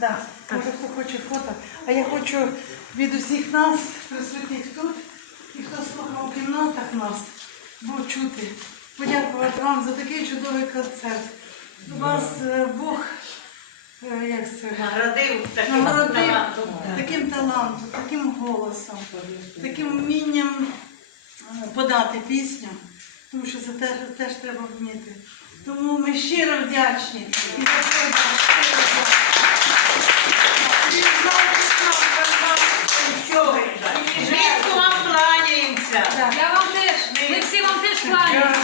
Да. Може, хто хоче фото. А я хочу від усіх нас, присутніх тут, і хто слухав у кімнатах нас, був чути, подякувати вам за такий чудовий концерт. У Вас е, Бог, е, як це, Наградив таким талантом. таким талантом, таким голосом, таким вмінням е, подати пісню, тому що це теж, теж треба вміти. Тому ми щиро вдячні.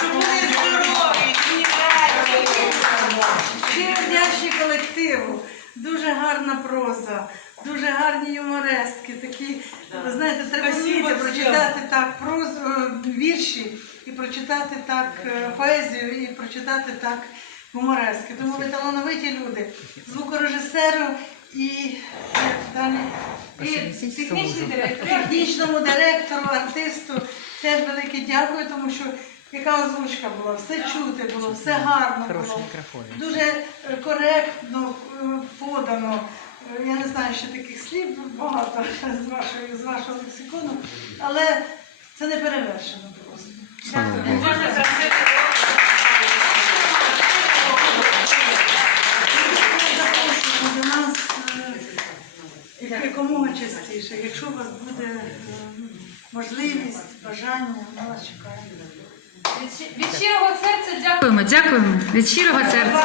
Щоб були здорові, книжаті. Щиро вдячні колективу. Дуже гарна проза, дуже гарні юморески. Такі, ви знаєте, треба Спасибо вміти всім. прочитати так прозу, е, вірші, і прочитати так е, поезію, і прочитати так гуморески. Тому ви талановиті люди, звукорежисеру і як далі. І технічний директор, технічному директору, артисту теж велике дякую, тому що яка озвучка була, все чути було, все гарно було. Дуже е, коректно е, подано. Е, Я не знаю, що таких слів багато з вашого, з вашого лексикону, але це не перевершено просто. Дякую. Запрошуємо до нас якомога частіше. Якщо у вас буде можливість, бажання, ми вас чекаємо. Від щирого серця дякуємо, дякуємо. Від щирого серця.